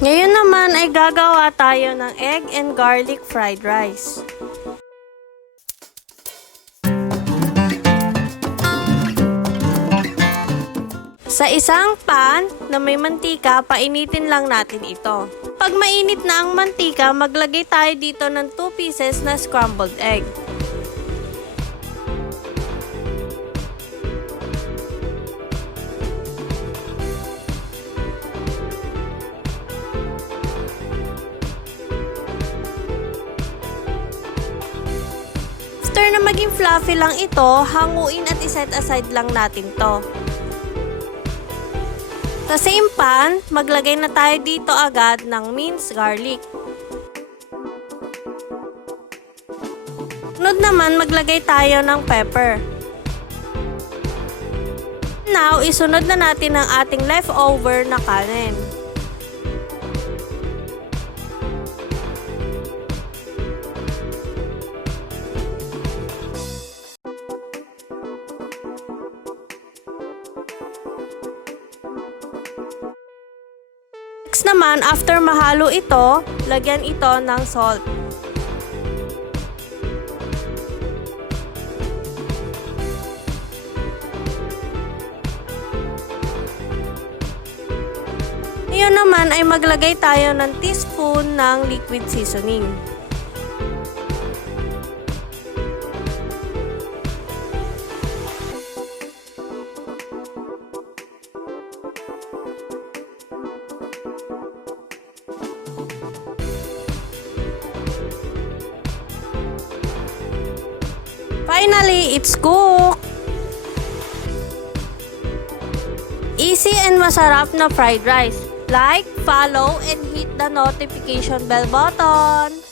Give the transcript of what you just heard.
Ngayon naman ay gagawa tayo ng egg and garlic fried rice. Sa isang pan na may mantika, painitin lang natin ito. Pag mainit na ang mantika, maglagay tayo dito ng 2 pieces na scrambled egg. After na maging fluffy lang ito, hanguin at iset aside lang natin to. Sa same pan, maglagay na tayo dito agad ng minced garlic. Sunod naman, maglagay tayo ng pepper. Now, isunod na natin ang ating leftover na kanin. Next naman, after mahalo ito, lagyan ito ng salt. Ngayon naman ay maglagay tayo ng teaspoon ng liquid seasoning. Finally, it's cooked! Easy and masarap na fried rice. Like, follow, and hit the notification bell button.